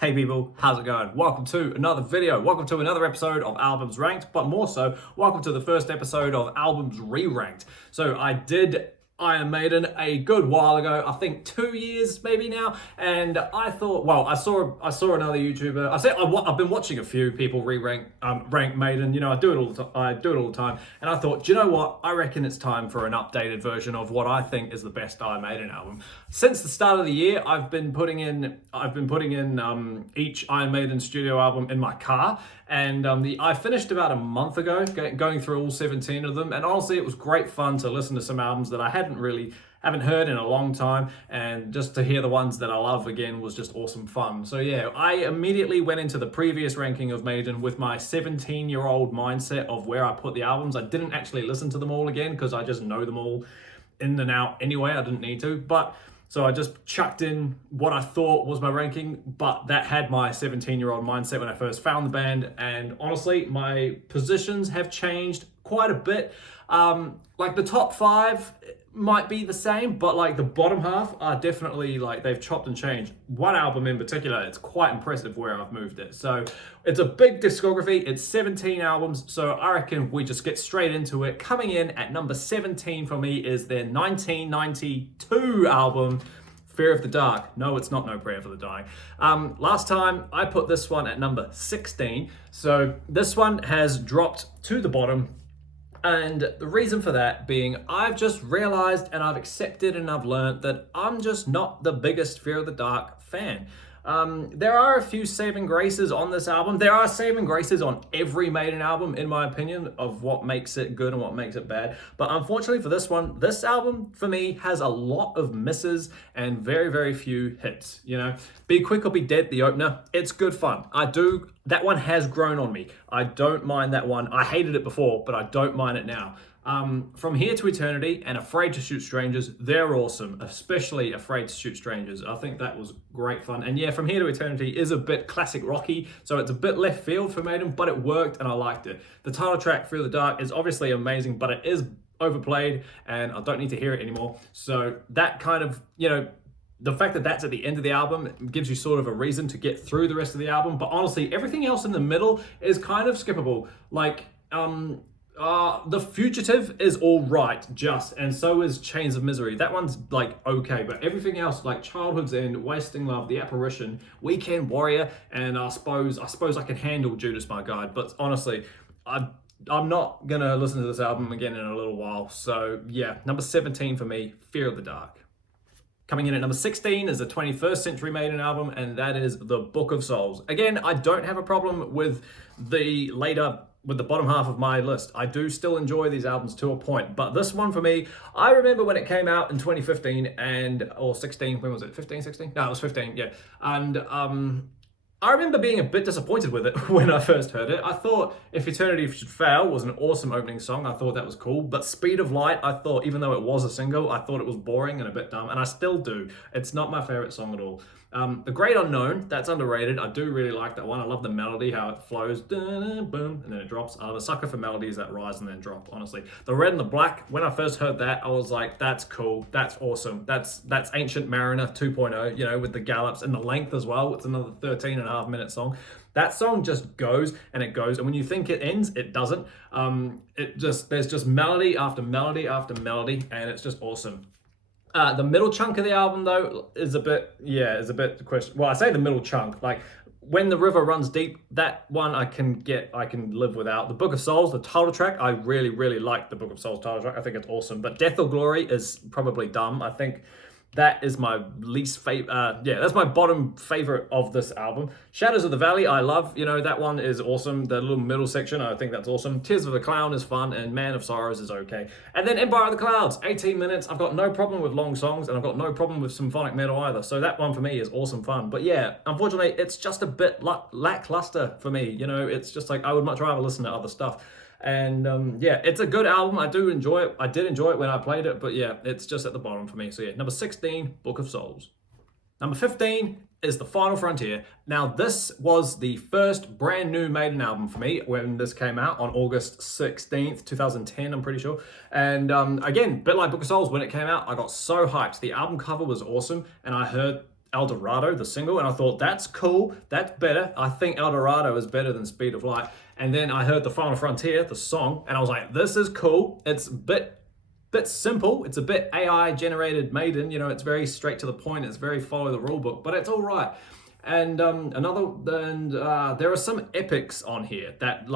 Hey people, how's it going? Welcome to another video. Welcome to another episode of Albums Ranked, but more so, welcome to the first episode of Albums Re-Ranked. So I did Iron Maiden a good while ago, I think 2 years maybe now, and I thought, well, I saw another YouTuber. I've been watching a few people rank Maiden. You know, I do it all the time, and I thought, do you know what? I reckon it's time for an updated version of what I think is the best Iron Maiden album. Since the start of the year, I've been putting in each Iron Maiden studio album in my car, and I finished about a month ago going through all 17 of them, and honestly it was great fun to listen to some albums that I haven't heard in a long time, and just to hear the ones that I love again was just awesome fun. So yeah, I immediately went into the previous ranking of Maiden with my 17-year-old mindset of where I put the albums. I didn't actually listen to them all again because I just know them all in and out anyway. I didn't need to, so I just chucked in what I thought was my ranking, but that had my 17-year-old mindset when I first found the band. And honestly, my positions have changed quite a bit. Like the top 5 might be the same, but like the bottom half are definitely like they've chopped and changed. One album in particular, it's quite impressive where I've moved it. So it's a big discography. It's 17 albums. So I reckon we just get straight into it. Coming in at number 17 for me is their 1992 album, Fear of the Dark. No, it's not No Prayer for the Dying. Last time I put this one at number 16. So this one has dropped to the bottom. And the reason for that being, I've just realized and I've accepted and I've learned that I'm just not the biggest Fear of the Dark fan. There are a few saving graces on this album. There are saving graces on every Maiden album, in my opinion, of what makes it good and what makes it bad. But unfortunately for this one, this album, for me, has a lot of misses and very, very few hits. You know, Be Quick or Be Dead, the opener, it's good fun. That one has grown on me. I don't mind that one. I hated it before, but I don't mind it now. From Here to Eternity and Afraid to Shoot Strangers, they're awesome, especially Afraid to Shoot Strangers. I think that was great fun. And yeah, From Here to Eternity is a bit classic rocky, so it's a bit left field for Maiden, but it worked and I liked it. The title track, Fear of the Dark, is obviously amazing, but it is overplayed and I don't need to hear it anymore. So that kind of, you know, the fact that that's at the end of the album gives you sort of a reason to get through the rest of the album. But honestly, everything else in the middle is kind of skippable. Like, The Fugitive is all right, and so is Chains of Misery. That one's like okay, but everything else, like Childhood's End, Wasting Love, The Apparition, Weekend Warrior, and I suppose I can handle Judas My Guide. But honestly, I'm not gonna listen to this album again in a little while. So yeah, number 17 for me, Fear of the Dark. Coming in at number 16 is the 21st Century Maiden album, and that is The Book of Souls. Again, I don't have a problem with the bottom half of my list. I do still enjoy these albums to a point, but this one for me, I remember when it came out in 2015 or 16, when was it? 15, 16? No, it was 15, yeah. And I remember being a bit disappointed with it when I first heard it. I thought If Eternity Should Fail was an awesome opening song. I thought that was cool. But Speed of Light, I thought, even though it was a single, I thought it was boring and a bit dumb. And I still do. It's not my favorite song at all. The Great Unknown, that's underrated. I do really like that one. I love the melody, how it flows, boom, and then it drops. I'm a sucker for melodies that rise and then drop, honestly. The Red and the Black, when I first heard that, I was like, that's cool, that's awesome. That's Ancient Mariner 2.0, you know, with the gallops and the length as well. It's another 13.5-minute song. That song just goes and it goes, and when you think it ends, it doesn't. There's just melody after melody after melody, and it's just awesome. The middle chunk of the album, though, is a bit question. Well, I say the middle chunk, like When the River Runs Deep, that one I can live without. The Book of Souls, the title track, I really, really like the Book of Souls title track. I think it's awesome. But Death or Glory is probably dumb. I think that is my least favorite. That's my bottom favorite of this album. Shadows of the Valley, I love. You know, that one is awesome. The little middle section, I think that's awesome. Tears of the Clown is fun, and Man of Sorrows is okay. And then Empire of the Clouds, 18 minutes. I've got no problem with long songs, and I've got no problem with symphonic metal either. So that one for me is awesome fun. But yeah, unfortunately, it's just a bit lackluster for me. You know, it's just like I would much rather listen to other stuff. And yeah, it's a good album. I do enjoy it. I did enjoy it when I played it, but yeah, it's just at the bottom for me. So yeah, number 16, Book of Souls. Number 15 is The Final Frontier. Now, this was the first brand new Maiden album for me when this came out on August 16th, 2010, I'm pretty sure. And again, a bit like Book of Souls, when it came out, I got so hyped. The album cover was awesome, and I heard El Dorado, the single, and I thought, that's cool, that's better. I think El Dorado is better than Speed of Light. And then I heard The Final Frontier, the song, and I was like, this is cool. It's a bit simple. It's a bit AI generated Maiden. It's very straight to the point. It's very follow the rule book, but it's all right. And there are some epics on here that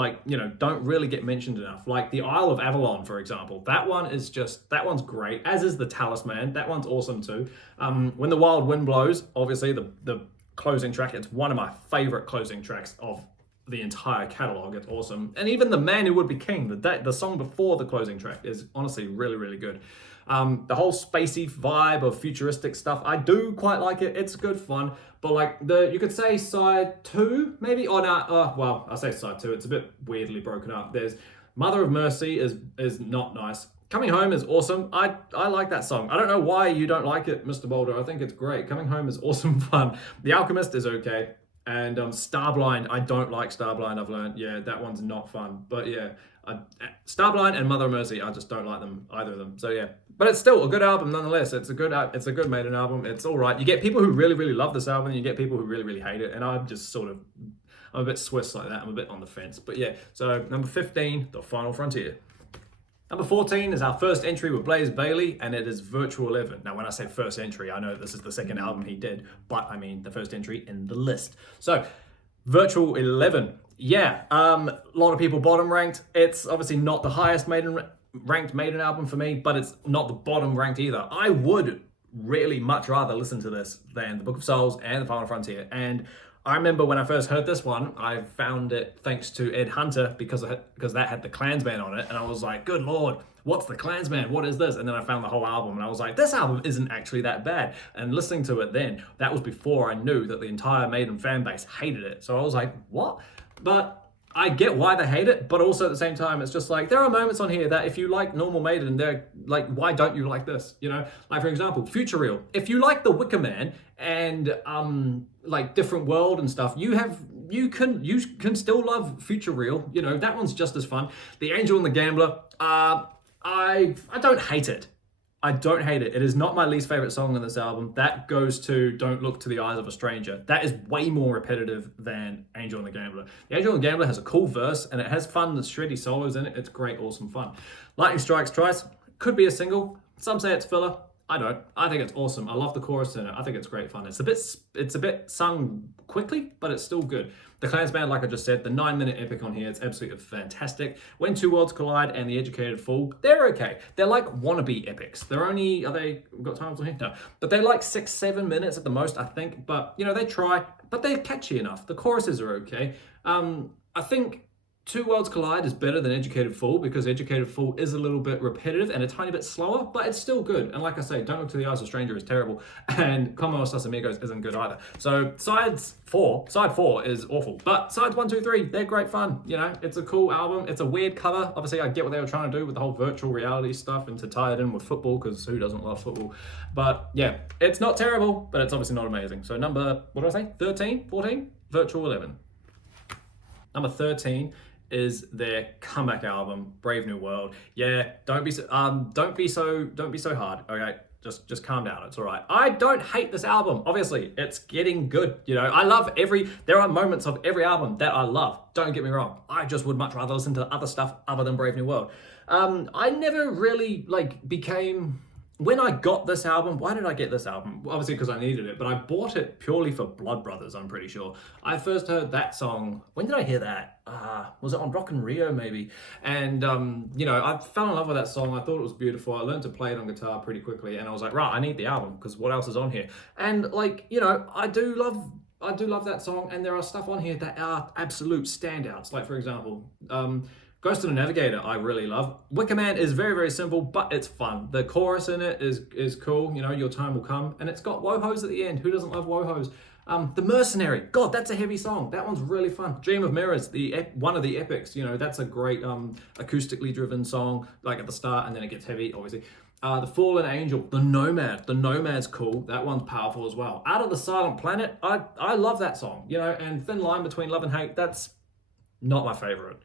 don't really get mentioned enough. Like the Isle of Avalon, for example. That one's great, as is the Talisman. That one's awesome too. When the Wild Wind Blows, obviously the closing track, it's one of my favorite closing tracks of the entire catalog. It's awesome. And even The Man Who Would Be King, the song before the closing track, is honestly really, really good. The whole spacey vibe of futuristic stuff, I do quite like it. It's good fun. But you could say side 2, maybe? Or no, well, I say side 2. It's a bit weirdly broken up. There's Mother of Mercy is not nice. Coming Home is awesome. I like that song. I don't know why you don't like it, Mr. Boulder. I think it's great. Coming Home is awesome fun. The Alchemist is okay. And Starblind, I don't like Starblind, I've learned. Yeah, that one's not fun. But yeah, Starblind and Mother of Mercy, I just don't like them, either of them. So yeah, but it's still a good album nonetheless. It's a good Maiden album. It's all right. You get people who really, really love this album, and you get people who really, really hate it. And I'm just I'm a bit Swiss like that. I'm a bit on the fence. But yeah, so number 15, The Final Frontier. Number 14 is our first entry with Blaze Bayley, and it is Virtual 11. Now, when I say first entry, I know this is the second album he did, but I mean the first entry in the list. So, Virtual 11. Yeah, a lot of people bottom ranked. It's obviously not the highest ranked Maiden album for me, but it's not the bottom ranked either. I would really much rather listen to this than The Book of Souls and The Final Frontier. And I remember when I first heard this one, I found it thanks to Ed Hunter because that had the Klansman on it, and I was like, good lord, what's the Klansman? What is this? And then I found the whole album, and I was like, this album isn't actually that bad. And listening to it then, that was before I knew that the entire Maiden fan base hated it. So I was like, what? But I get why they hate it, but also at the same time, it's just like, there are moments on here that if you like normal Maiden, they're like, why don't you like this? Like for example, Future Real. If you like The Wicker Man and like Different World and stuff, you can still love Future Real. That one's just as fun. The Angel and the Gambler, I don't hate it. I don't hate it. It is not my least favorite song on this album. That goes to Don't Look to the Eyes of a Stranger. That is way more repetitive than Angel and the Gambler. The Angel and the Gambler has a cool verse, and it has fun, the shreddy solos in it. It's great, awesome fun. Lightning Strikes Twice could be a single. Some say it's filler. I don't. I think it's awesome. I love the chorus in it. I think it's great fun. It's a bit sung quickly, but it's still good. The Klansman, like I just said, the 9-minute epic on here, it's absolutely fantastic. When Two Worlds Collide and The Educated Fool, they're okay. They're like wannabe epics. We've got time on here? No. But they're like 6-7 minutes at the most, I think. But, they try, but they're catchy enough. The choruses are okay. I think Two Worlds Collide is better than Educated Fool because Educated Fool is a little bit repetitive and a tiny bit slower, but it's still good. And like I say, Don't Look to the Eyes of a Stranger is terrible, and Como Los Amigos isn't good either. So side 4 is awful, but sides 1, 2, 3, they're great fun. It's a cool album. It's a weird cover. Obviously, I get what they were trying to do with the whole virtual reality stuff and to tie it in with football, because who doesn't love football? But yeah, it's not terrible, but it's obviously not amazing. So number, 13, 14, Virtual 11. Number 13 is their comeback album, Brave New World. Yeah, don't be so hard. Okay, just calm down. It's all right. I don't hate this album. Obviously, it's getting good. There are moments of every album that I love. Don't get me wrong. I just would much rather listen to other stuff other than Brave New World. I never really became. When I got this album, why did I get this album? Obviously because I needed it, but I bought it purely for Blood Brothers, I'm pretty sure. I first heard that song, when did I hear that? Was it on Rock and Rio maybe? And, I fell in love with that song. I thought it was beautiful. I learned to play it on guitar pretty quickly, and I was like, right, I need the album, because what else is on here? And I do love that song, and there are stuff on here that are absolute standouts. Like for example, Ghost of the Navigator, I really love. Wicker Man is very, very simple, but it's fun. The chorus in it is cool. Your time will come. And it's got Wohos at the end. Who doesn't love Wohos? The Mercenary. God, that's a heavy song. That one's really fun. Dream of Mirrors, one of the epics. That's a great acoustically driven song, like at the start, and then it gets heavy, obviously. The Fallen Angel, The Nomad. The Nomad's cool. That one's powerful as well. Out of the Silent Planet, I love that song. And Thin Line Between Love and Hate, that's not my favorite.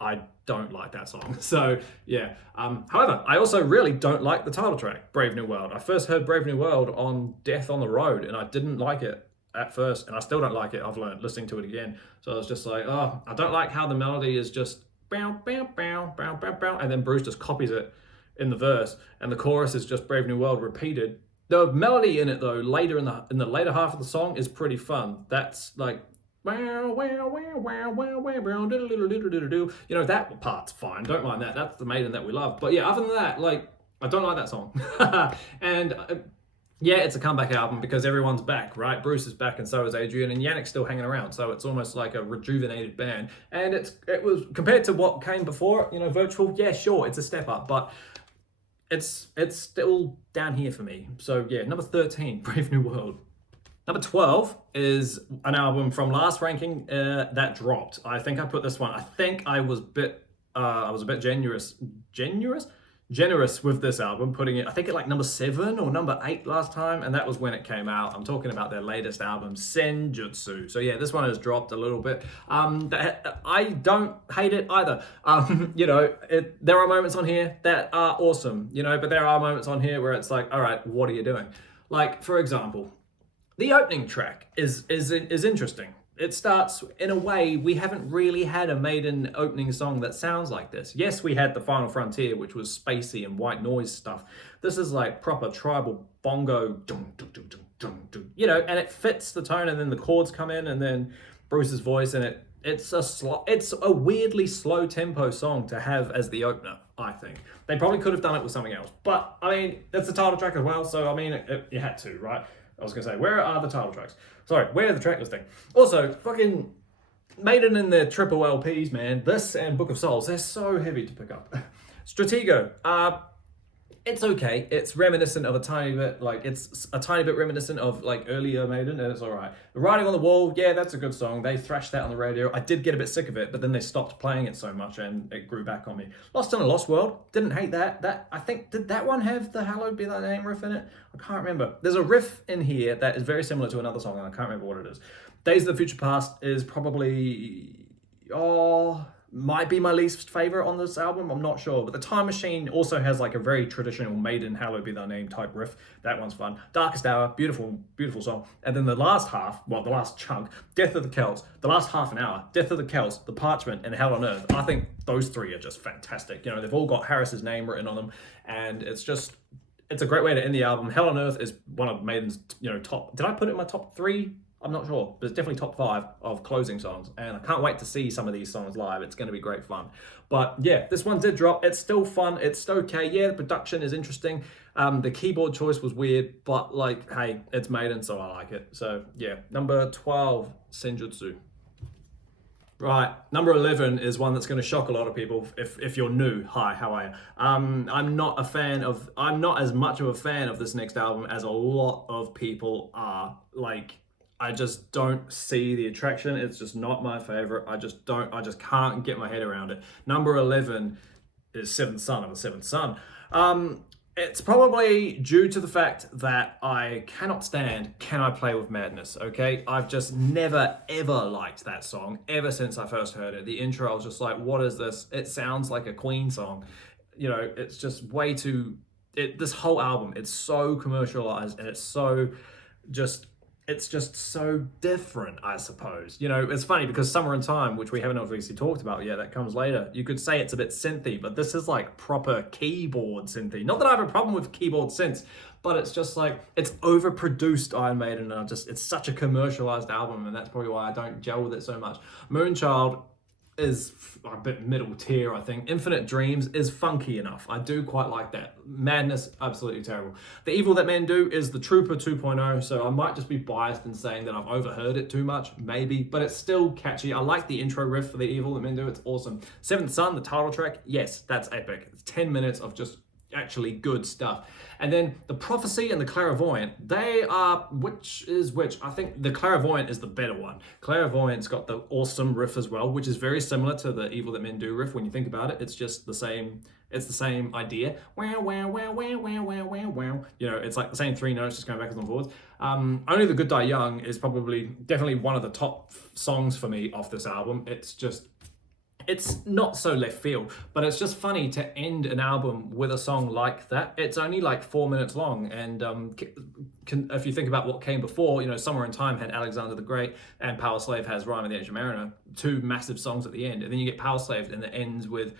I don't like that song. So yeah. However, I also really don't like the title track, Brave New World. I first heard Brave New World on Death on the Road, and I didn't like it at first, and I still don't like it. I've learned listening to it again. So I was just like, oh, I don't like how the melody is just bow, bow, bow, bow, bow, bow, and then Bruce just copies it in the verse, and the chorus is just Brave New World repeated. The melody in it though, later in the later half of the song is pretty fun. That's like wow, wow, wow, wow, wow, wow, you know, that part's fine. Don't mind that. That's the Maiden that we love. But yeah, other than that, like, I don't like that song. And yeah, it's a comeback album because everyone's back, right? Bruce is back and so is Adrian, and Yannick's still hanging around. So it's almost like a rejuvenated band. And it was, compared to what came before, you know, Virtual, yeah, sure, it's a step up, but it's still down here for me. So yeah, number 13, Brave New World. Number 12 is an album from last ranking that dropped. I think I put this one. I think I was a bit generous with this album, putting it, I think, at like number 7 or number 8 last time, and that was when it came out. I'm talking about their latest album, Senjutsu. So yeah, this one has dropped a little bit. I don't hate it either. You know, there are moments on here that are awesome, you know, but there are moments on here where it's like, all right, what are you doing? Like, for example, the opening track is interesting. It starts in a way we haven't really had a Maiden opening song that sounds like this. Yes, we had The Final Frontier, which was spacey and white noise stuff. This is like proper tribal bongo, dum, dum, dum, dum, dum, dum, you know, and it fits the tone, and then the chords come in, and then Bruce's voice, and it's a weirdly slow tempo song to have as the opener, I think. They probably could have done it with something else, but I mean, it's the title track as well, so I mean, you had to, right? I was going to say, where are the title tracks? Sorry, where are the track listing? Also, fucking Maiden and their triple LPs, man. This and Book of Souls, they're so heavy to pick up. Stratego, it's okay. It's reminiscent of a tiny bit, like, it's a tiny bit reminiscent of, like, earlier Maiden, and it's all right. The Writing on the Wall, yeah, that's a good song. They thrashed that on the radio. I did get a bit sick of it, but then they stopped playing it so much, and it grew back on me. Lost in a Lost World, didn't hate that. I think, did that one have the Hallowed Be Thy Name riff in it? I can't remember. There's a riff in here that is very similar to another song, and I can't remember what it is. Days of the Future Past is probably, might be my least favorite on this album. I'm not sure, but the Time Machine also has like a very traditional Maiden Hallowed Be Thy Name type riff. That one's fun. Darkest Hour, beautiful, beautiful song. And then the last half, well, the last chunk, Death of the Celts, the last half an hour, Death of the Celts, The Parchment, and Hell on Earth. I think those three are just fantastic. You know, they've all got Harris's name written on them, and it's a great way to end the album. Hell on Earth is one of Maiden's, you know, top, did I put it in my top 3? I'm not sure, but it's definitely top 5 of closing songs, and I can't wait to see some of these songs live. It's going to be great fun. But yeah, this one did drop. It's still fun. It's okay. Yeah, the production is interesting. The keyboard choice was weird, but like, hey, it's Maiden, so I like it. So yeah, number 12, Senjutsu. Right, number 11 is one that's going to shock a lot of people if you're new. Hi, how are you? I'm not as much of a fan of this next album as a lot of people are. Like, I just don't see the attraction. It's just not my favorite. I just can't get my head around it. Number 11 is Seventh Son of a Seventh Son. It's probably due to the fact that I cannot stand Can I Play With Madness, okay? I've just never, ever liked that song, ever since I first heard it. The intro, I was just like, what is this? It sounds like a Queen song. You know, it's just way too... this whole album, it's so commercialized, and it's just so different, I suppose. You know, it's funny because Summer in Time, which we haven't obviously talked about yet, that comes later, you could say it's a bit synthy, but this is like proper keyboard synthy. Not that I have a problem with keyboard synths, but it's just like, it's overproduced Iron Maiden, and it's such a commercialized album, and that's probably why I don't gel with it so much. Moonchild is a bit middle tier, I think. Infinite Dreams is funky enough. I do quite like that. Madness, absolutely terrible. The Evil That Men Do is the Trooper 2.0, so I might just be biased in saying that I've overheard it too much, maybe, but it's still catchy. I like the intro riff for The Evil That Men Do, it's awesome. Seventh Son, the title track, yes, that's epic. It's 10 minutes of just actually good stuff. And then the Prophecy and the Clairvoyant, they are, which is which? I think the Clairvoyant is the better one. Clairvoyant's got the awesome riff as well, which is very similar to the Evil That Men Do riff when you think about it. It's just the same, it's the same idea. Wow, wow, wow, wow, wow, wow, wow, wow. You know, it's like the same 3 notes just going backwards and forwards. Only the Good Die Young is definitely one of the top songs for me off this album. It's just, it's not so left field, but it's just funny to end an album with a song like that. It's only like 4 minutes long, and if you think about what came before, you know, Somewhere in Time had Alexander the Great, and Powerslave has Rime of the Ancient Mariner, two massive songs at the end, and then you get Powerslave, and it ends with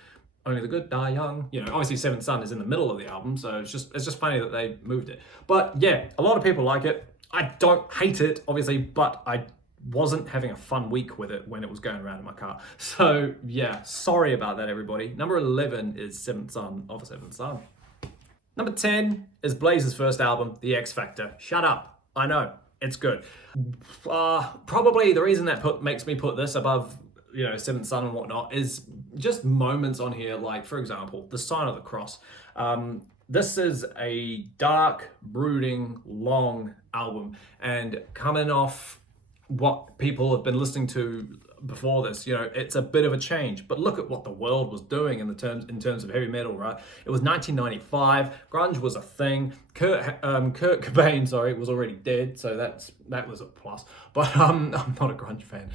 Only the Good Die Young. You know, obviously Seventh Son is in the middle of the album, so it's just funny that they moved it. But yeah, a lot of people like it. I don't hate it, obviously, but I wasn't having a fun week with it when it was going around in my car. So yeah, sorry about that, everybody. Number 11 is Seventh Son of a Seventh Son. Number 10 is Blaze's first album, The X Factor. Shut up. I know, it's good. Probably the reason that makes me put this above, you know, Seventh Son and whatnot is just moments on here, like, for example, The Sign of the Cross. This is a dark, brooding, long album, and coming off what people have been listening to before this, you know, it's a bit of a change. But look at what the world was doing in terms of heavy metal, right? It was 1995. Grunge was a thing. Kurt Cobain, sorry, was already dead, so that was a plus. But I'm not a grunge fan.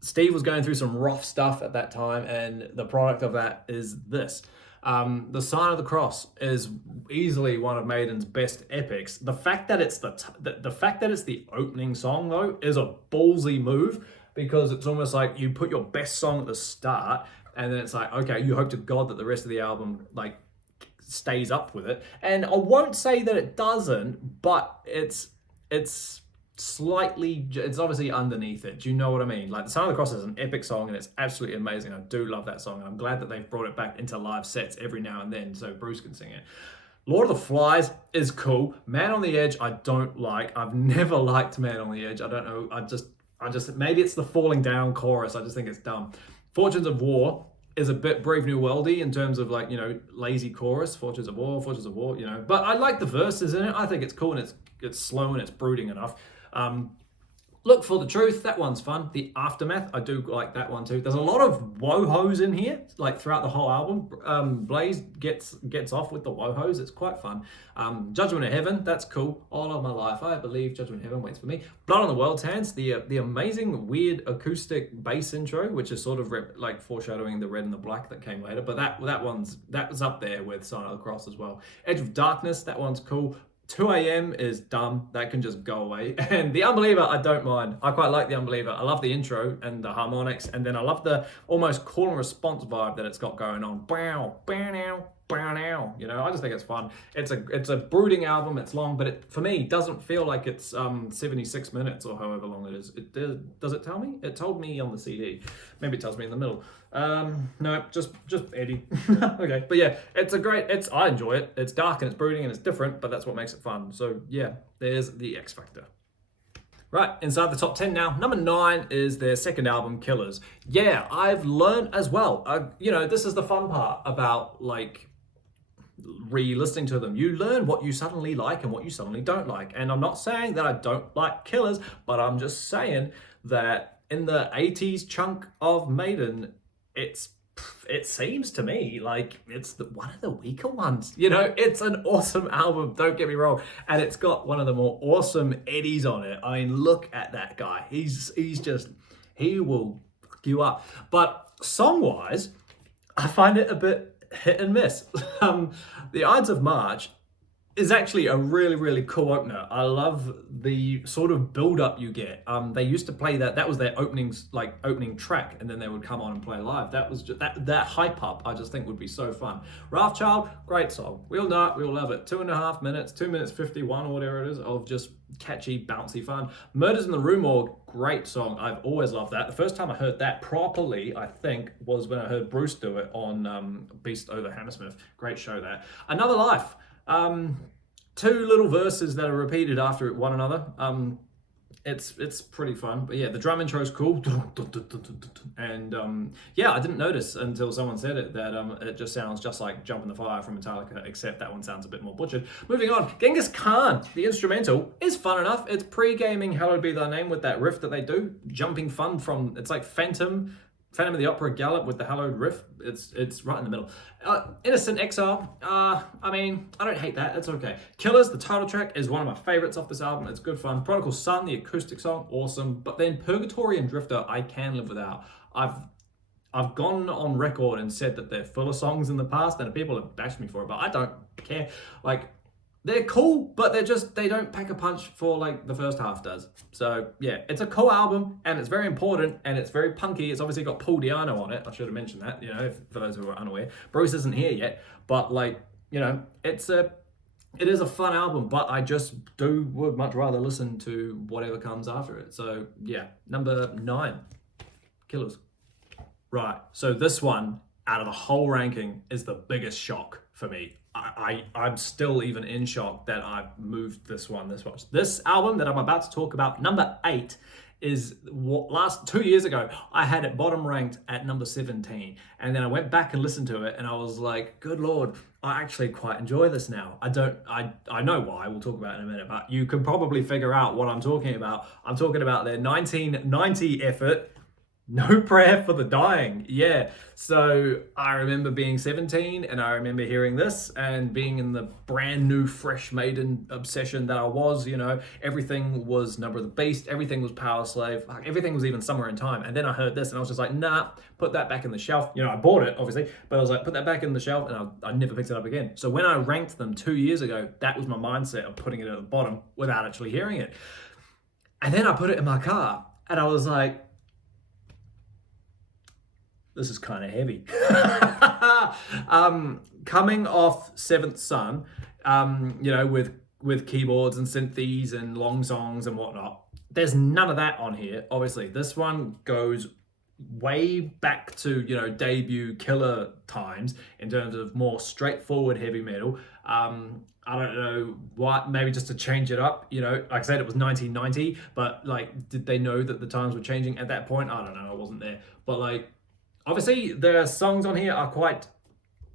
Steve was going through some rough stuff at that time, and the product of that is this. The Sign of the Cross is easily one of Maiden's best epics. The fact that it's the fact that it's the opening song though is a ballsy move, because it's almost like you put your best song at the start, and then it's like, okay, you hope to God that the rest of the album like stays up with it. And I won't say that it doesn't, but it's slightly, it's obviously underneath it. Do you know what I mean? Like, The Sign of the Cross is an epic song, and it's absolutely amazing. I do love that song, and I'm glad that they've brought it back into live sets every now and then so Bruce can sing it. Lord of the Flies is cool. Man on the Edge I don't like. I've never liked Man on the Edge. I don't know. I just maybe it's the falling down chorus. I just think it's dumb. Fortunes of War is a bit Brave New Worldy in terms of, like, you know, lazy chorus. Fortunes of War, you know. But I like the verses in it. I think it's cool, and it's slow and it's brooding enough. Look for the Truth, that one's fun. The Aftermath, I do like that one too. There's a lot of wohos in here, like throughout the whole album. Blaze gets off with the wohos, it's quite fun. Judgment of Heaven, that's cool. All of my life, I believe Judgment of Heaven waits for me. Blood on the World's Hands, the amazing weird acoustic bass intro, which is sort of like foreshadowing the Red and the Black that came later. But that was up there with Sign of the Cross as well. Edge of Darkness, that one's cool. 2 a.m. is dumb. That can just go away. And The Unbeliever, I don't mind. I quite like The Unbeliever. I love the intro and the harmonics. And then I love the almost call and response vibe that it's got going on. Bow, bow, now, bow, now. You know, I just think it's fun. It's a brooding album. It's long, but it, for me, doesn't feel like it's 76 minutes or however long it is. Does it tell me? It told me on the CD. Maybe it tells me in the middle. No, just Eddie. Okay, but yeah, I enjoy it. It's dark and it's brooding and it's different, but that's what makes it fun. So yeah, there's the X Factor. Right, inside the top 10 now. Number 9 is their second album, Killers. Yeah, I've learned as well. You know, this is the fun part about, like, re-listening to them. You learn what you suddenly like and what you suddenly don't like. And I'm not saying that I don't like Killers, but I'm just saying that in the 80s chunk of Maiden, it seems to me like it's one of the weaker ones. You know, it's an awesome album, don't get me wrong, and it's got one of the more awesome Eddies on it. I mean, look at that guy. He will fuck you up. But song-wise, I find it a bit hit and miss. The Ides of March is actually a really, really cool opener. I love the sort of build-up you get. They used to play that was their opening track, and then they would come on and play live. That was just, that hype up, I just think would be so fun. Wrathchild, great song. We all know it, we all love it. 2.5 minutes, 2 minutes 51 or whatever it is, of just catchy, bouncy fun. Murders in the Rue Morgue, great song. I've always loved that. The first time I heard that properly, I think, was when I heard Bruce do it on Beast Over Hammersmith. Great show there. Another Life. Two little verses that are repeated after one another. It's pretty fun. But yeah, the drum intro is cool. And yeah, I didn't notice until someone said it that it just sounds just like Jump in the Fire from Metallica, except that one sounds a bit more butchered. Moving on, Genghis Khan, the instrumental, is fun enough. It's pre-gaming Hallowed Be Thy Name with that riff that they do. Jumping fun from, it's like Phantom of the Opera Gallop with the Hallowed riff. It's right in the middle. Innocent Exile, I mean, I don't hate that, it's okay. Killers, the title track, is one of my favorites off this album. It's good fun. Prodigal Son, the acoustic song, awesome. But then Purgatory and Drifter, I can live without. I've gone on record and said that they're full of songs in the past, and people have bashed me for it, but I don't care. Like, they're cool, but they don't pack a punch for like the first half does. So yeah, it's a cool album, and it's very important, and it's very punky. It's obviously got Paul Di'Anno on it. I should have mentioned that, for those who are unaware. Bruce isn't here yet, but like, it is a fun album, but I just would much rather listen to whatever comes after it. So yeah, number 9, Killers. Right, so this one out of the whole ranking is the biggest shock for me. I'm still even in shock that I've moved this one this much. This album that I'm about to talk about, number 8, is what last 2 years ago I had it bottom ranked at number 17, and then I went back and listened to it, and I was like, good lord, I actually quite enjoy this now. I know why, we'll talk about it in a minute, but you can probably figure out what I'm talking about. I'm talking about their 1990 effort, No Prayer for the Dying. Yeah, so I remember being 17, and I remember hearing this and being in the brand new fresh Maiden obsession that I was. Everything was Number of the Beast, everything was Powerslave, everything was even Somewhere in Time. And then I heard this and I was just like, nah, put that back in the shelf. I bought it obviously, but I was like, put that back in the shelf, and I never picked it up again. So when I ranked them 2 years ago, that was my mindset of putting it at the bottom without actually hearing it. And then I put it in my car, and I was like, this is kind of heavy. Coming off Seventh Son, with keyboards and synthes and long songs and whatnot, there's none of that on here. Obviously, this one goes way back to debut Killer times in terms of more straightforward heavy metal. I don't know what, maybe just to change it up. Like I said, it was 1990, but like, did they know that the times were changing at that point? I don't know. I wasn't there, but like, obviously, the songs on here are quite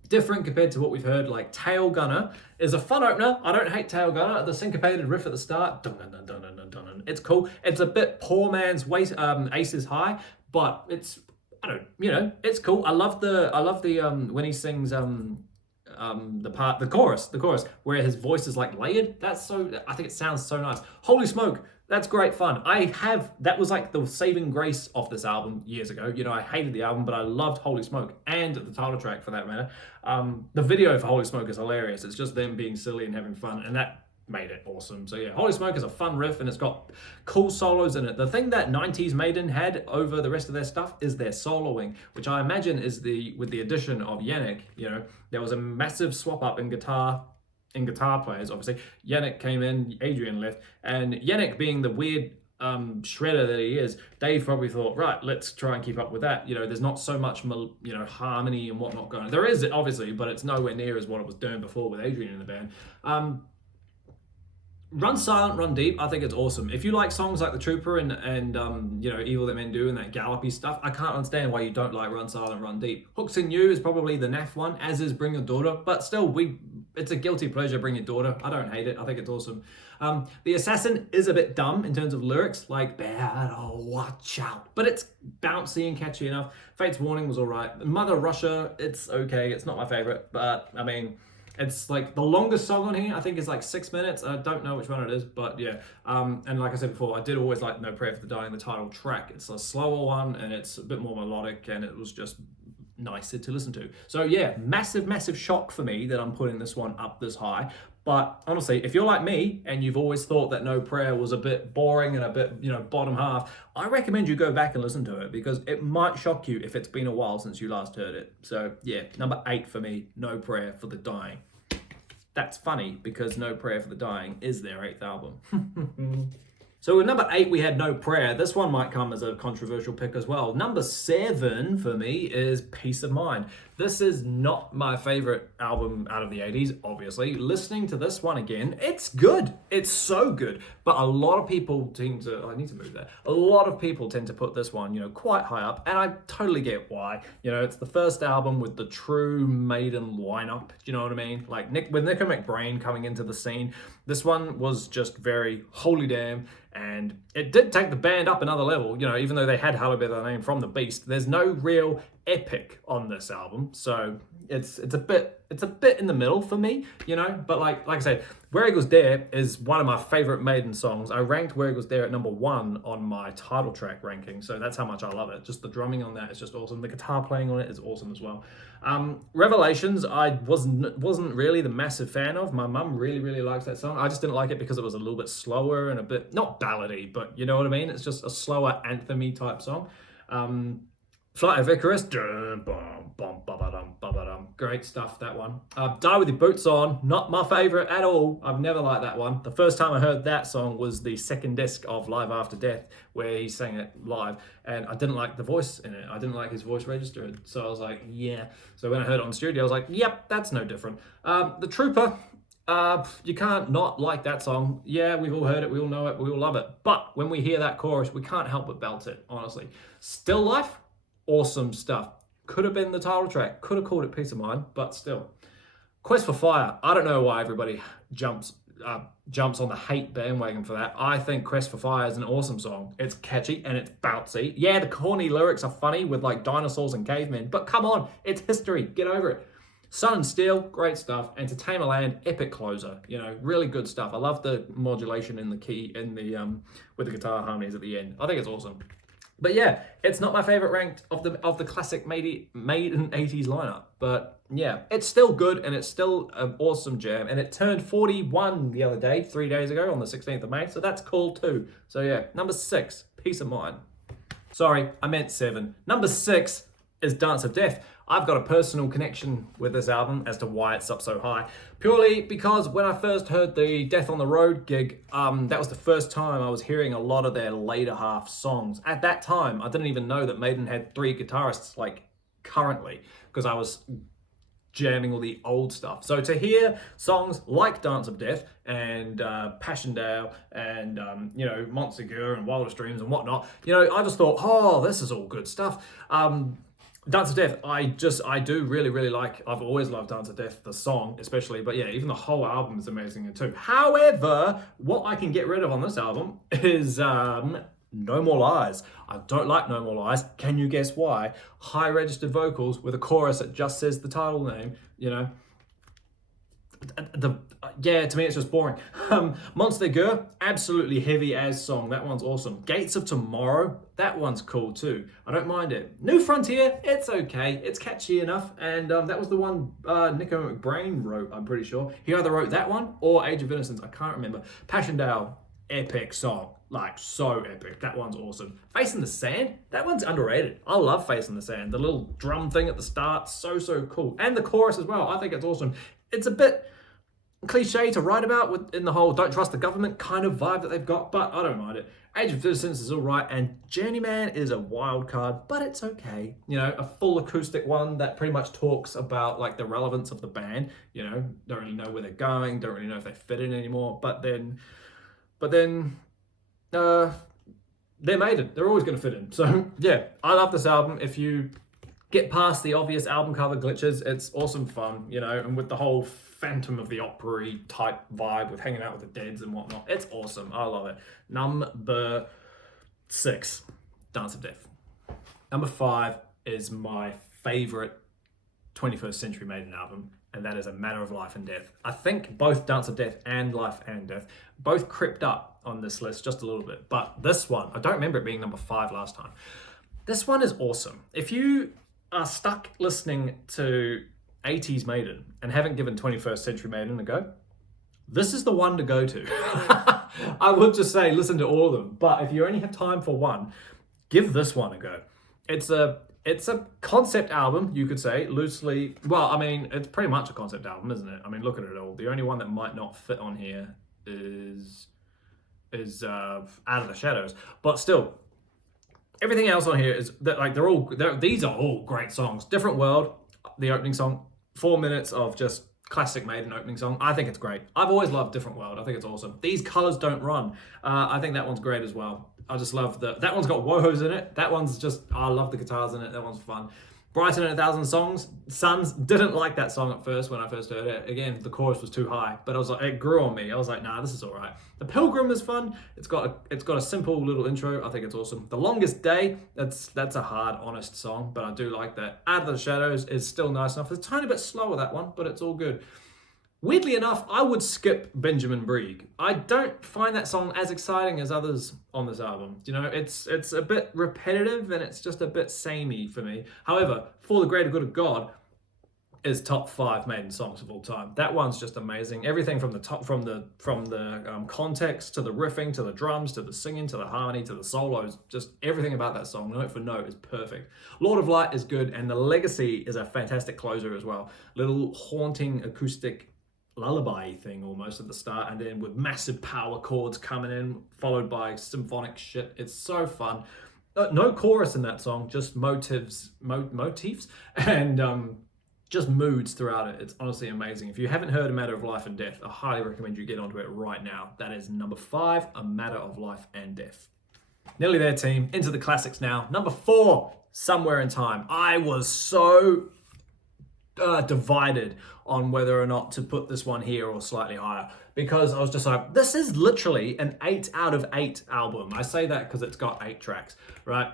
different compared to what we've heard. Like Tail Gunner is a fun opener. I don't hate Tail Gunner. The syncopated riff at the start, dun, dun, dun, dun, dun, dun, dun. It's cool. It's a bit poor man's Aces High, but it's it's cool. I love the when he sings the chorus where his voice is like layered. I think it sounds so nice. Holy Smoke. That's great fun. That was like the saving grace of this album years ago. I hated the album, but I loved Holy Smoke, and the title track for that matter. The video for Holy Smoke is hilarious. It's just them being silly and having fun, and that made it awesome. So yeah, Holy Smoke is a fun riff, and it's got cool solos in it. The thing that 90s Maiden had over the rest of their stuff is their soloing, which I imagine is with the addition of Yannick. There was a massive swap up in guitar players. Obviously Yannick came in, Adrian left, and Yannick, being the weird shredder that he is, Dave probably thought, right, let's try and keep up with that. There's not so much harmony and whatnot going on. There is, obviously, but it's nowhere near as what it was doing before with Adrian in the band. Run Silent, Run Deep, I think it's awesome. If you like songs like The Trooper and Evil That Men Do and that gallopy stuff, I can't understand why you don't like Run Silent, Run Deep. Hooks in You is probably the naff one, as is Bring Your Daughter, but still, it's a guilty pleasure, Bring Your Daughter. I don't hate it. I think it's awesome. The Assassin is a bit dumb in terms of lyrics, like, better watch out. But it's bouncy and catchy enough. Fate's Warning was all right. Mother Russia, it's okay. It's not my favorite, but I mean, it's like the longest song on here, I think, is like 6 minutes. I don't know which one it is, but yeah. And like I said before, I did always like No Prayer for the Dying, the title track. It's a slower one, and it's a bit more melodic, and it was just nicer to listen to. So yeah, massive shock for me that I'm putting this one up this high. But honestly, if you're like me and you've always thought that No Prayer was a bit boring and a bit, bottom half, I recommend you go back and listen to it, because it might shock you if it's been a while since you last heard it. So yeah, number 8 for me, No Prayer for the Dying. That's funny, because No Prayer for the Dying is their 8th album. So with number 8, we had No Prayer. This one might come as a controversial pick as well. Number 7 for me is Peace of Mind. This is not my favorite album out of the 80s, obviously. Listening to this one again, it's good. It's so good. But a lot of people tend to, I need to move that. A lot of people tend to put this one, quite high up. And I totally get why. It's the first album with the true Maiden lineup. Do you know what I mean? Like with Nick and McBrain coming into the scene, this one was just very holy damn. And it did take the band up another level, even though they had Hallowed Be Thy Name from the Beast. There's no real epic on this album, so it's a bit it's a bit in the middle for me, you know. But like I said, Where Eagles Dare is one of my favorite Maiden songs. I ranked Where Eagles Dare at #1 on my title track ranking, so that's how much I love it. Just the drumming on that is just awesome. The guitar playing on it is awesome as well. Revelations, I wasn't really the massive fan of. My mum really likes that song. I just didn't like it because it was a little bit slower and a bit, not ballady, but you know what I mean. It's just a slower anthem-y type song. Flight of Icarus, great stuff, that one. Die With Your Boots On, not my favorite at all. I've never liked that one. The first time I heard that song was the second disc of Live After Death, where he sang it live, and I didn't like the voice in it. I didn't like his voice registered, so I was like, yeah. So when I heard it on studio, I was like, yep, that's no different. The Trooper, you can't not like that song. Yeah, we've all heard it, we all know it, we all love it. But when we hear that chorus, we can't help but belt it, honestly. Still Life, awesome stuff. Could have been the title track, could have called it Peace of Mind, but still. Quest for Fire, I don't know why everybody jumps on the hate bandwagon for that. I think Quest for Fire is an awesome song. It's catchy and it's bouncy. Yeah, the corny lyrics are funny with like dinosaurs and cavemen, but come on, it's history, get over it. Sun and Steel, great stuff. Entertainment Land, epic closer. You know, really good stuff. I love the modulation in the key, in the with the guitar harmonies at the end. I think it's awesome. But yeah, it's not my favorite ranked of the classic Maiden 80s lineup. But yeah, it's still good and it's still an awesome jam. And it turned 41 the other day, 3 days ago on the 16th of May. So that's cool too. So yeah, #6, Peace of Mind. Sorry, I meant 7. #6 is Dance of Death. I've got a personal connection with this album as to why it's up so high. Purely because when I first heard the Death on the Road gig, that was the first time I was hearing a lot of their later half songs. At that time, I didn't even know that Maiden had 3 guitarists, like, currently, because I was jamming all the old stuff. So to hear songs like Dance of Death and Passchendaele and, you know, Montsegur and Wildest Dreams and whatnot, you know, I just thought, oh, this is all good stuff. Dance of Death, I do really like. I've always loved Dance of Death, the song especially, but yeah, even the whole album is amazing too. However, what I can get rid of on this album is No More Lies. I don't like No More Lies. Can you guess why? High registered vocals with a chorus that just says the title name, you know. Yeah, to me it's just boring. Montsegur, absolutely heavy as song. That one's awesome. Gates of Tomorrow, that one's cool too. I don't mind it. New Frontier, it's okay. It's catchy enough. And that was the one Nico McBrain wrote, I'm pretty sure. He either wrote that one or Age of Innocence, I can't remember. Passchendaele, epic song. Like, so epic. That one's awesome. Face in the Sand, that one's underrated. I love Face in the Sand. The little drum thing at the start, so cool. And the chorus as well, I think it's awesome. It's a bit cliche to write about in the whole don't trust the government kind of vibe that they've got, but I don't mind it. Age of Innocence is all right, and Journeyman is a wild card, but it's okay. You know, a full acoustic one that pretty much talks about like the relevance of the band. You know, don't really know where they're going, don't really know if they fit in anymore, but then they're Maiden. They're always going to fit in. So yeah, I love this album. If you get past the obvious album cover glitches, it's awesome fun, you know, and with the whole Phantom of the Opera type vibe with hanging out with the Deads and whatnot. It's awesome. I love it. #6, Dance of Death. #5 is my favorite 21st Century Maiden album, and that is A Matter of Life and Death. I think both Dance of Death and Life and Death both crept up on this list just a little bit, but this one, I don't remember it being #5 last time. This one is awesome. If you are stuck listening to 80s Maiden and haven't given 21st Century Maiden a go, this is the one to go to. I would just say listen to all of them, but if you only have time for one, give this one a go. It's a concept album, you could say, loosely. Well, I mean, it's pretty much a concept album, isn't it? I mean, look at it all. The only one that might not fit on here is Out of the Shadows, but still, everything else on here is that like these are all great songs. Different World, the opening song, 4 minutes of just classic Maiden opening song. I think it's great. I've always loved Different World. I think it's awesome. These Colors Don't Run. I think that one's great as well. I just love that one's got wohos in it. That one's just, I love the guitars in it. That one's fun. Brighton and a Thousand Suns, didn't like that song at first when I first heard it. Again, the chorus was too high, but I was like, it grew on me. I was like, nah, this is all right. The Pilgrim is fun. It's got a simple little intro. I think it's awesome. The Longest Day, that's a hard, honest song, but I do like that. Out of the Shadows is still nice enough. It's a tiny bit slower, that one, but it's all good. Weirdly enough, I would skip Benjamin Brieg. I don't find that song as exciting as others on this album. You know, it's a bit repetitive and it's just a bit samey for me. However, For the Greater Good of God is top 5 Maiden songs of all time. That one's just amazing. Everything from the context to the riffing to the drums to the singing to the harmony to the solos, just everything about that song, note for note, is perfect. Lord of Light is good, and The Legacy is a fantastic closer as well. Little haunting acoustic lullaby thing almost at the start, and then with massive power chords coming in followed by symphonic shit. It's so fun. No chorus in that song, just motifs and just moods throughout it. It's honestly amazing. If you haven't heard A Matter of Life and Death, I highly recommend you get onto it right now. That is number 5, A Matter of Life and Death. Nearly there, team. Into the classics now. Number 4, Somewhere in Time. I was so divided on whether or not to put this one here or slightly higher, because I was just like, this is literally an 8 out of 8 album. I say that because it's got 8 tracks, right?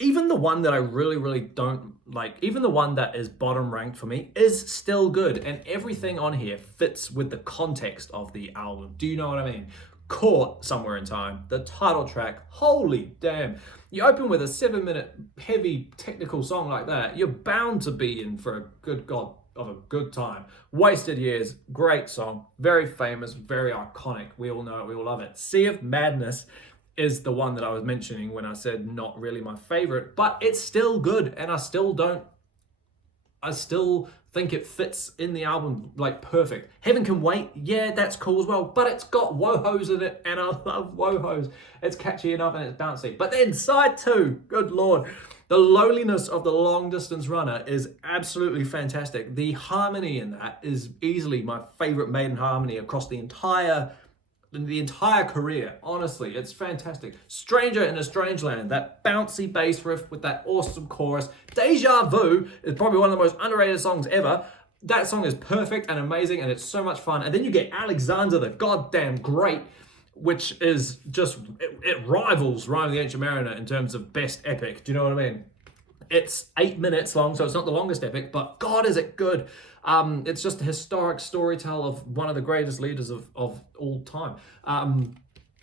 Even the one that I really don't like, even the one that is bottom ranked for me, is still good, and everything on here fits with the context of the album. Do you know what I mean? Caught, Somewhere in Time, the title track, holy damn. You open with a 7-minute heavy technical song like that, you're bound to be in for a good time. Wasted Years, great song, very famous, very iconic. We all know it, we all love it. Sea of Madness is the one that I was mentioning when I said not really my favorite, but it's still good, and I still think it fits in the album like perfect. Heaven Can Wait, yeah, that's cool as well, but it's got wohos in it, and I love wohos. It's catchy enough and it's bouncy. But then side 2, good lord, the loneliness of the Long Distance Runner is absolutely fantastic. The harmony in that is easily my favorite Maiden harmony across the entire career. Honestly, it's fantastic. Stranger in a Strange Land, that bouncy bass riff with that awesome chorus. Deja Vu is probably one of the most underrated songs ever. That song is perfect and amazing, and it's so much fun. And then you get Alexander the Goddamn Great, which is just, it rivals Rime of the Ancient Mariner in terms of best epic. Do you know what I mean? It's 8 minutes long, so it's not the longest epic, but God, is it good. It's just a historic storytell of one of the greatest leaders of all time.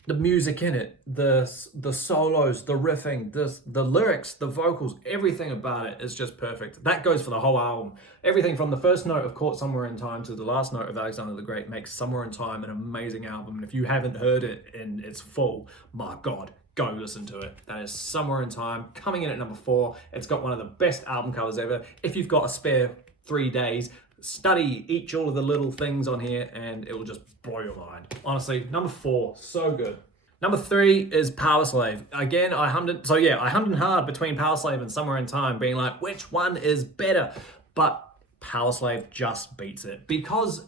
The music in it, the solos, the riffing, the lyrics, the vocals, everything about it is just perfect. That goes for the whole album. Everything from the first note of Caught Somewhere in Time to the last note of Alexander the Great makes Somewhere in Time an amazing album. And if you haven't heard it in its full, my God, go listen to it. That is Somewhere in Time, coming in at number 4. It's got one of the best album covers ever. If you've got a spare 3 days, study all of the little things on here and it will just blow your mind. Honestly, number 4, so good. Number 3 is Powerslave. Again, I hummed and hard between Powerslave and Somewhere in Time, being like, which one is better? But Powerslave just beats it because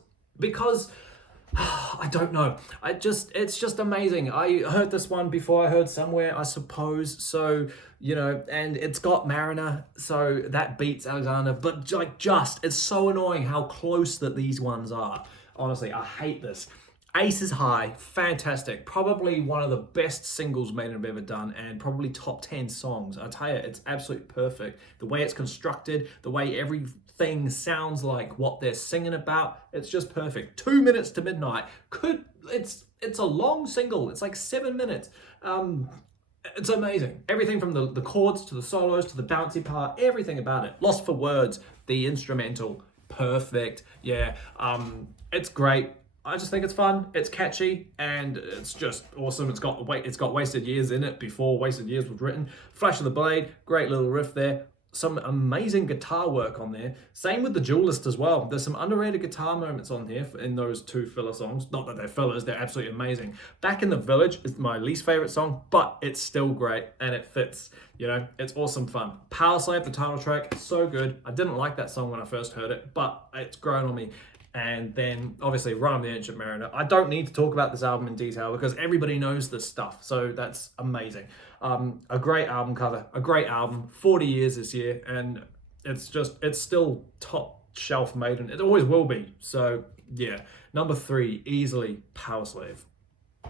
I don't know. It's just amazing. I heard this one before I heard Somewhere, I suppose. So, you know, and it's got Mariner, so that beats Alexander. But it's so annoying how close that these ones are. Honestly, I hate this. Ace is High, fantastic. Probably one of the best singles Maiden have ever done, and probably top 10 songs. I tell you, it's absolutely perfect. The way it's constructed, the way everything sounds like what they're singing about, it's just perfect. 2 Minutes to Midnight. It's a long single. It's like 7 minutes. It's amazing. Everything from the chords to the solos to the bouncy part, everything about it. Lost for Words, the instrumental, perfect. Yeah, it's great. I just think it's fun, it's catchy, and it's just awesome. It's got Wasted Years in it before Wasted Years was written. Flash of the Blade, great little riff there. Some amazing guitar work on there. Same with The Duelist as well. There's some underrated guitar moments on here in those 2 filler songs. Not that they're fillers, they're absolutely amazing. Back in the Village is my least favorite song, but it's still great and it fits. You know, it's awesome fun. Powerslave, the title track, so good. I didn't like that song when I first heard it, but it's grown on me. And then, obviously, Rime of the Ancient Mariner. I don't need to talk about this album in detail because everybody knows this stuff. So that's amazing. A great album cover, a great album. 40 years this year. And it's still top shelf Maiden. It always will be. So yeah, number 3, easily Powerslave.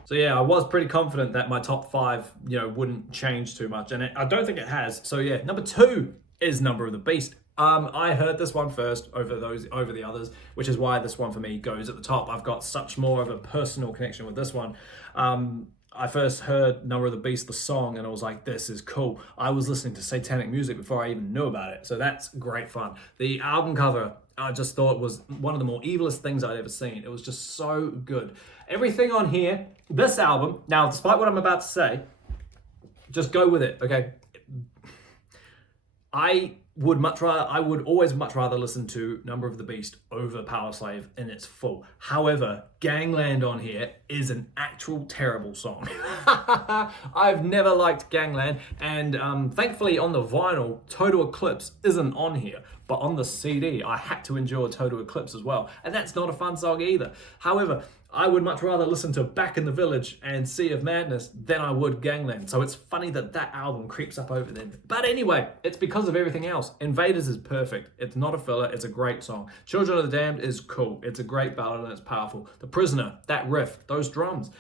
So yeah, I was pretty confident that my top 5, wouldn't change too much, and I don't think it has. So yeah, number 2 is Number of the Beast. I heard this one first over the others, which is why this one for me goes at the top. I've got such more of a personal connection with this one. I first heard Number of the Beast, the song, and I was like, this is cool. I was listening to satanic music before I even knew about it, so that's great fun. The album cover, I just thought was one of the more evilest things I'd ever seen. It was just so good. Everything on here, this album, now despite what I'm about to say, just go with it, okay? I would always much rather listen to Number of the Beast over Powerslave in its full. However, Gangland on here is an actual terrible song. I've never liked Gangland, and thankfully on the vinyl, Total Eclipse isn't on here. But on the CD, I had to endure Total Eclipse as well, and that's not a fun song either. However, I would much rather listen to Back in the Village and Sea of Madness than I would Gangland. So it's funny that that album creeps up over them. But anyway, it's because of everything else. Invaders is perfect. It's not a filler. It's a great song. Children of the Damned is cool. It's a great ballad and it's powerful. The Prisoner, that riff, those drums.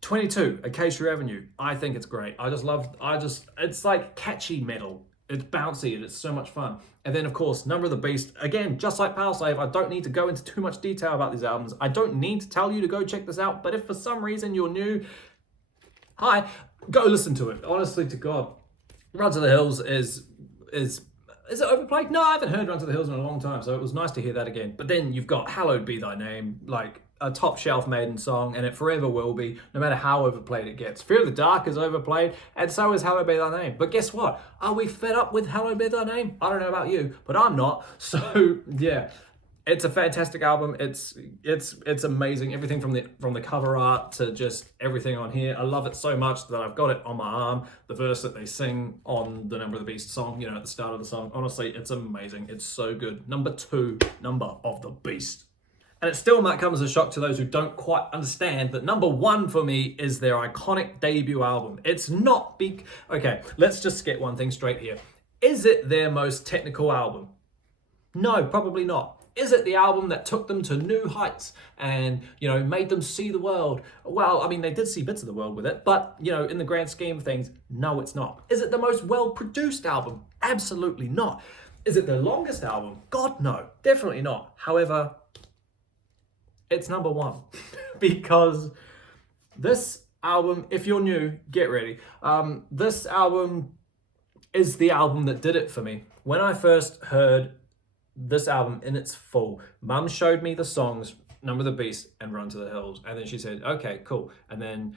22, Acacia Avenue. I think it's great. It's like catchy metal. It's bouncy and it's so much fun. And then, of course, Number of the Beast. Again, just like Powerslave, I don't need to go into too much detail about these albums. I don't need to tell you to go check this out. But if for some reason you're new, hi, go listen to it. Honestly to God, Run to the Hills is it overplayed? No, I haven't heard Run to the Hills in a long time, so it was nice to hear that again. But then you've got Hallowed Be Thy Name, like a top shelf Maiden song, and it forever will be, no matter how overplayed it gets. Fear of the Dark is overplayed, and so is Hallowed Be Thy Name. But guess what? Are we fed up with Hallowed Be Thy Name? I don't know about you, but I'm not. So yeah, it's a fantastic album. It's amazing. Everything from the cover art to just everything on here. I love it so much that I've got it on my arm. The verse that they sing on the Number of the Beast song, at the start of the song. Honestly, it's amazing. It's so good. Number 2, Number of the Beast. And it still might come as a shock to those who don't quite understand that number 1 for me is their iconic debut album. It's not big. Okay, let's just get one thing straight here. Is it their most technical album? No, probably not. Is it the album that took them to new heights and, made them see the world? Well, I mean, they did see bits of the world with it, but, in the grand scheme of things, no, it's not. Is it the most well-produced album? Absolutely not. Is it the longest album? God, no, definitely not. However, it's number 1 because this album, if you're new, get ready. This album is the album that did it for me. When I first heard this album in its full, Mum showed me the songs Number of the Beast and Run to the Hills, and then she said, okay, cool. And then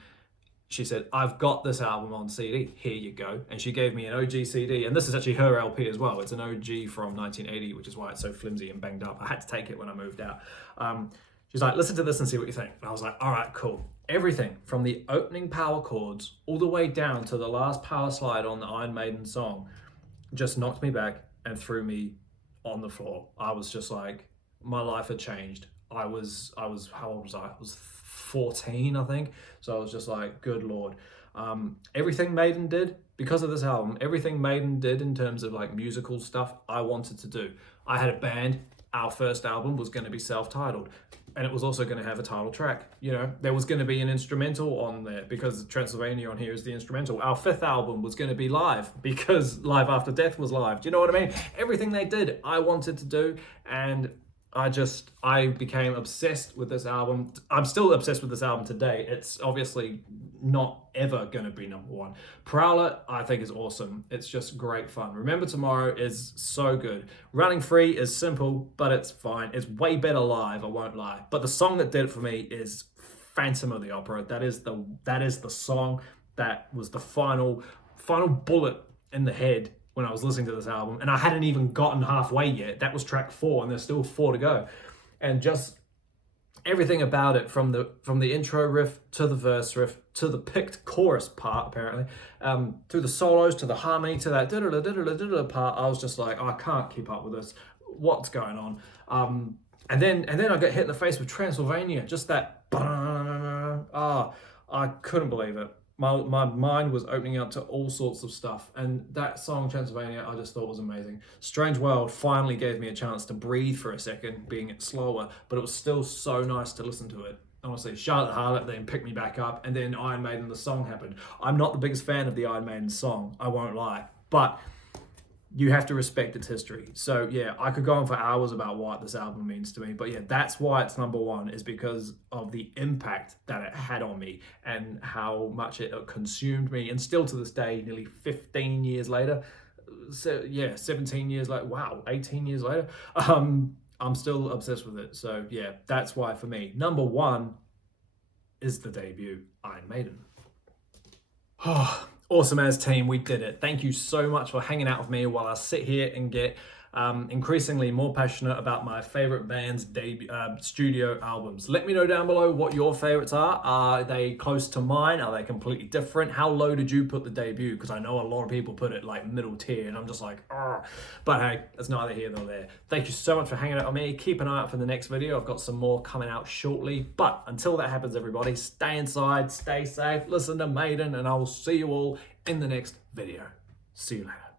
she said, I've got this album on CD, here you go. And she gave me an OG CD, and this is actually her LP as well. It's an OG from 1980, which is why it's so flimsy and banged up. I had to take it when I moved out. She's like, listen to this and see what you think. And I was like, all right, cool. Everything from the opening power chords all the way down to the last power slide on the Iron Maiden song just knocked me back and threw me on the floor. I was just like, my life had changed. I was how old was I? I was 14, I think. So I was just like, good Lord. Everything Maiden did, because of this album, everything Maiden did in terms of like musical stuff, I wanted to do. I had a band. Our first album was going to be self-titled, and it was also going to have a title track. There was going to be an instrumental on there because Transylvania on here is the instrumental. Our 5th album was going to be live because Live After Death was live. Do you know what I mean? Everything they did, I wanted to do, and I became obsessed with this album. I'm still obsessed with this album today. It's obviously not ever going to be number 1. Prowler, I think, is awesome. It's just great fun. Remember Tomorrow is so good. Running Free is simple, but it's fine. It's way better live, I won't lie. But the song that did it for me is Phantom of the Opera. That is the song that was the final bullet in the head when I was listening to this album, and I hadn't even gotten halfway yet. That was track 4, and there's still 4 to go. And just everything about it, from the intro riff to the verse riff to the picked chorus part, apparently, to the solos, to the harmony, to that da-da-da-da-da-da part, I was just like, oh, I can't keep up with this. What's going on? And then I got hit in the face with Transylvania. Just that, I couldn't believe it. my mind was opening up to all sorts of stuff. And that song, Transylvania, I just thought was amazing. Strange World finally gave me a chance to breathe for a second, being it slower, but it was still so nice to listen to it. Honestly, Charlotte Harlot then picked me back up, and then Iron Maiden, the song happened. I'm not the biggest fan of the Iron Maiden song, I won't lie, but you have to respect its history. So yeah, I could go on for hours about what this album means to me, but yeah, that's why it's number one, is because of the impact that it had on me and how much it consumed me. And still to this day, nearly 15 years later, so yeah, 17 years later, wow, 18 years later, I'm still obsessed with it. So yeah, that's why for me, number one is the debut, Iron Maiden. Oh, awesome as team, we did it. Thank you so much for hanging out with me while I sit here and get increasingly more passionate about my favorite band's debut studio albums. Let me know down below what your favorites are. Are they close to mine? Are they completely different? How low did you put the debut? Because I know a lot of people put it like middle tier, and I'm just like, argh. But hey, it's neither here nor there. Thank you so much for hanging out with me. Keep an eye out for the next video. I've got some more coming out shortly. But until that happens, everybody, stay inside, stay safe, listen to Maiden, and I will see you all in the next video. See you later.